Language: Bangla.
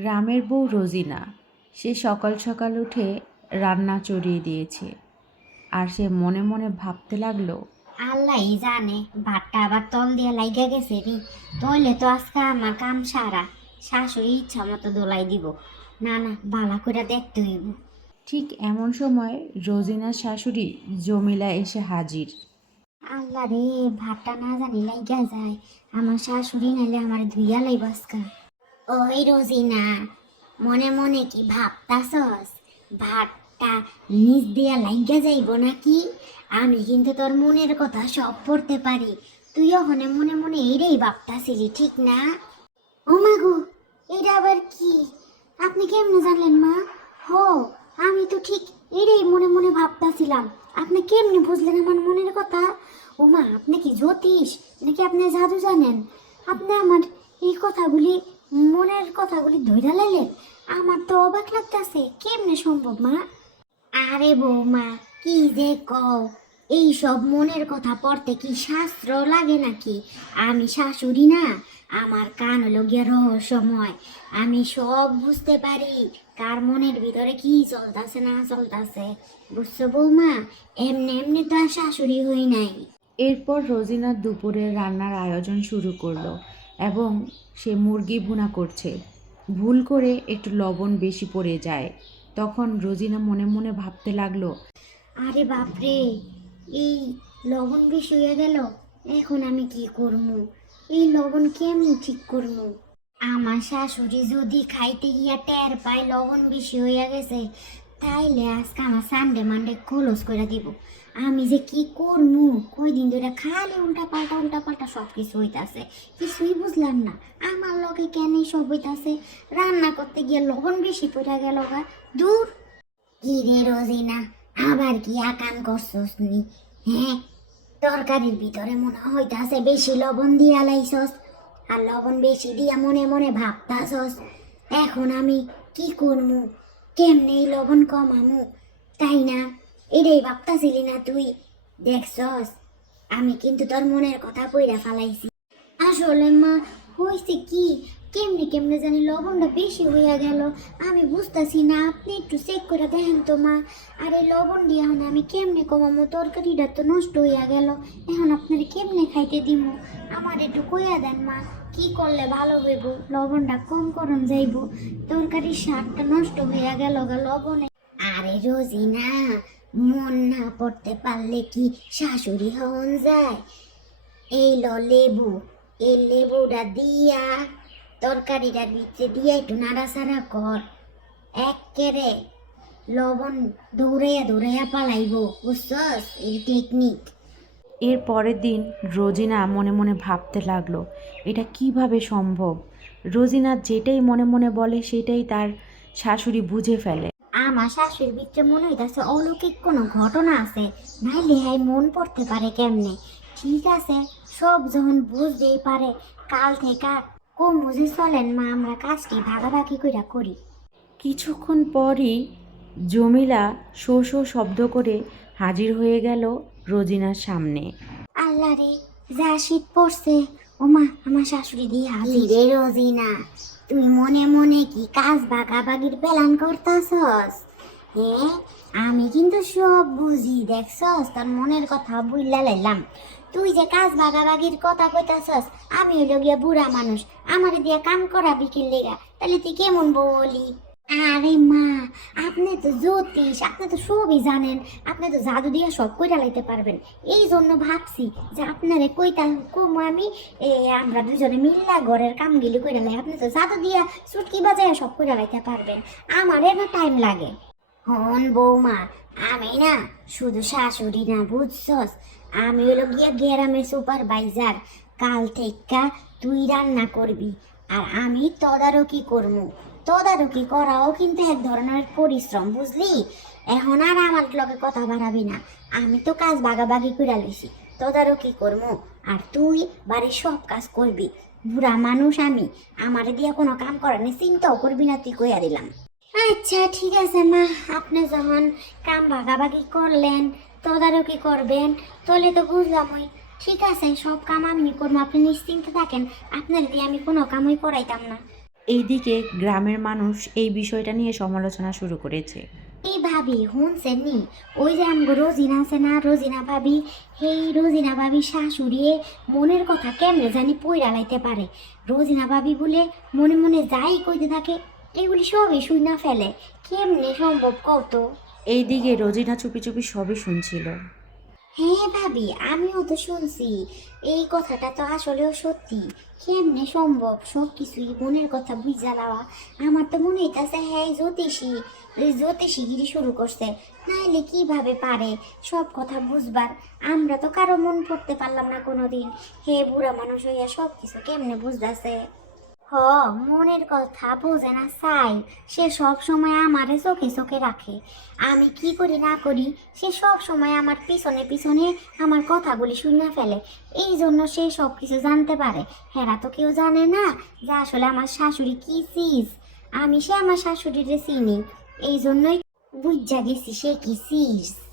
গ্রামের বউ রোজিনা সে সকাল সকাল উঠে রান্না চড়িয়ে দিয়েছে। আর সে মনে মনে ভাবতে লাগল আল্লাহ জানে ভাতটা আবার তল দিয়ে লাইগা গেছে নি তইলে তো আজকে আমার কাম সারা শাশুড়ি ইচ্ছা মতো দোলাই দিব। না না বালা করে দেখতে হইব। ঠিক এমন সময় রোজিনার শাশুড়ি জমিলা এসে হাজির। আল্লাহ রে ভাতটা না জানি লাইগা যায়। আমার শাশুড়ি নাইলে আমার ধুইয়া লাইব আজকা। ওই রোজিনা মনে মনে কি ভাবতাছস? ভাতটা নিচ দিয়া লাইগা যাইব নাকি? আমি কিন্তু তোর মনের কথা সব পড়তে পারি। তুইও হনে মনে মনে এইটাই ভাবতাছিলি, ঠিক না? ও মা গো এটা আবার কি? আপনি কেমনে জানলেন মা? হো, আমি তো ঠিক এটাই মনে মনে ভাবতাছিলাম। আপনি কেমনে বুঝলেন আমার মনের কথা? ও মা, আপনি কি জ্যোতিষ? নাকি আপনি জাদু জানেন? আপনি আমার এই কথাগুলি মনের কথাগুলি ধৈরা লাইলেন আমার তো অবাক লাগতেছে, কেমনে সম্ভব, মা? আরে বৌমা, কি যে কও, এই সব মনের কথা পড়তে কি শাস্ত্র লাগে নাকি? আমি শাশুড়ি না, আমার কান হলো গিয়ে রহস্যময়। আমি সব বুঝতে পারি, কার মনের ভিতরে কি চলতেছে না চলতেছে। বুঝছ বৌমা, এমনি এমনি তো আর শাশুড়ি হই নাই। এরপর রোজিনা দুপুরের রান্নার আয়োজন শুরু করল। এবং সে মুরগি ভুনা করছে। ভুল করে একটু লবণ বেশি পড়ে যায়। তখন রোজিনা মনে মনে ভাবতে লাগল, আরে বাপরে, এই লবণ বেশি হয়ে গেল, এখন আমি কি করব? এই লবণ কেমনি ঠিক করব? আমার শাশুড়ি যদি খাইতে গিয়া টের পায় লবণ বেশি হইয়া গেছে তাইলে আজকে আমার সানডে মানডে ক্লোজ করে দিব। আমি যে কি করমু? কয়দিন ধরে খালি উল্টা পাল্টা উল্টা পাল্টা সব কিছু হইতাছে। কিছুই বুঝলাম না। আমার লগে কেন সব হইতাছে? রান্না করতে গিয়ে লবণ বেশি পড়ে গেল গা। দূর। কি রে রোজিনা, আবার কি আকাম করছস নি হ্যাঁ তরকারির ভিতরে মনে হইতাছে বেশি লবণ দিয়া লাইছস। আর লবণ বেশি দিয়া মনে মনে ভাবতাছস। এখন আমি কি করমু? কেমনে লবণ কমামু তাই না? এটাই ভাবতাছিলি না তুই? দেখছস, আমি কিন্তু তোর মনের কথা পইরা ফালাইছি। আসলে মা হয়েছে কি? কেমনে কেমনে জানি লবণটা বেশি হইয়া গেল। আমি বুঝতেছি না, আপনি একটু চেক করে দেখেন তো মা। আর এই লবণ দিয়ে এখন আমি কেমনে কমামো তরকারিটা তো নষ্ট হইয়া গেল। এখন আপনার কেমনে খাইতে দিমু? আমার একটু কইয়া দেন মা। কি করলে ভালো হইব? লবণটা কম করন যাইব। তরকারির স্বাদটা নষ্ট হইয়া গেল গা লবণে। আরে রোজিনা মন না পড়তে পারলে কি শাশুড়ি হন যায়? এই ল লেবু, এই লেবুটা দিয়া তরকারিটার ভিতরে দিয়ে একটু নাড়াচাড়া কর। একেরে লবণ দৌড়াইয়া দৌড়াইয়া পালাইব, বুঝছস? এই টেকনিক এর পরের দিন রোজিনা মনে মনে ভাবতে লাগল এটা কীভাবে সম্ভব? রোজিনা যেটাই মনে মনে বলে সেটাই তার শাশুড়ি বুঝে ফেলে। আমার শাশুড়ির ভিতরে মনে হইতাছে অলৌকিক কোনো ঘটনা আছে নাইলে হাই মন পড়তে পারে কেমনে? ঠিক আছে সব যখন বুঝতেই পারে কাল থেকে কম বুঝে চলেন মা আমরা কাজটি ভাগাভাগি কইরা করি। কিছুক্ষণ পরই জমিলা শো শো শব্দ করে হাজির হয়ে গেল রোজিনার সামনে। আল্লাহ রে যা শীত পড়ছে। ওমা আমার শাশুড়ি দিয়ে হাজির। রে রোজিনা তুই মনে মনে কি কাজ বাগাবাগির প্ল্যান করতাছস? হ্যাঁ আমি কিন্তু সব বুঝি দেখছস? তোর মনের কথা বুঝলা লাইলাম। তুই যে কাজ বাগাবাগির কথা কইতাছস আমি হইল গিয়া বুড়া মানুষ। আমার দিয়া কাম করা বিকেল লেগা। তাহলে তুই কেমন বলি? আরে মা, আপনি তো জ্যোতিষ, আপনি তো সবই জানেন। আপনি তো জাদু দিয়ে সব কইরা লাইতে পারবেন। এই জন্য ভাবছি যে আপনারে কইতা কম আমি আমরা দুজনে মিল্লা ঘরের কামগুলি কইরা লাই, আপনি তো জাদু দিয়া চুটকি বাজায় সব কইরা লাইতে পারবেন। আমারে না টাইম লাগে। হন বৌমা, আমি না শুধু শাশুড়ি না, বুঝছস? আমি হলো গিয়া গ্রামে সুপারভাইজার কাল থেকে তুই রান্না করবি, আর আমি তদারকি করব তদারকি করাও কিন্তু এক ধরনের পরিশ্রম, বুঝলি? এখন আর আমার লগে কথা বাড়াবি না। আমি তো কাজ বাগাবাগি করে লইছি। তদারকি করব আর তুই বাড়ির সব কাজ করবি। বুড়া মানুষ আমি, আমারে দিয়া কোনো কাম করানি চিন্তাও করবি না, তুই কইয়া দিলাম। আচ্ছা ঠিক আছে মা। আপনি যখন কাম ভাগাভাগি করলেন, তদারকি করবেন, তাহলে তো বুঝলাম ওই। ঠিক আছে, সব কাম আমি করব আপনি নিশ্চিন্তে থাকেন। আপনার দিয়ে আমি কোনো কামই করাইতাম না। এইদিকে গ্রামের মানুষ এই বিষয়টা নিয়ে সমালোচনা শুরু করেছে। এই ভাবি শুনছেন নি? ওই যে আমগো রোজিনা আছে না রোজিনা ভাবি সেই রোজিনা ভাবি শাশুড়িয়ে মনের কথা কেমনে জানি পইরা লাইতে পারে। রোজিনা ভাবি বলে মনে মনে যাই কইতে থাকে এগুলি সবই শুই না ফেলে কেমনে সম্ভব কত এইদিকে রোজিনা চুপি চুপি সবই শুনছিল। হ্যাঁ ভাবি, আমিও তো শুনছি। এই কথাটা তো আসলেও সত্যি। কেমনে সম্ভব? সব কিছুই মনের কথা বুঝা লওয়া আমার তো মনে হইতাছে হ্যাঁ জ্যোতিষী জ্যোতিষীগিরি শুরু করছে। নাইলে কীভাবে পারে? সব কথা বুঝবার। আমরা তো কারও মন পড়তে পারলাম না কোনোদিন। হে বুড়া মানুষ হইয়া সব কিছু কেমনে বুঝতেছে? হ, মনের কথা বোঝে না চাই সে সব সময় আমারে চোখে চোখে রাখে। আমি কি করি না করি, সে সব সময় আমার পিছনে পিছনে আমার কথাগুলি শুনে ফেলে। এই জন্য সে সব কিছু জানতে পারে। হেরা তো কেউ জানে না যে আসলে আমার শাশুড়ি কি চিজ। আমি সে আমার শাশুড়িরে চিনি। এই জন্যই বুঝা গেছি সে কি চিজ।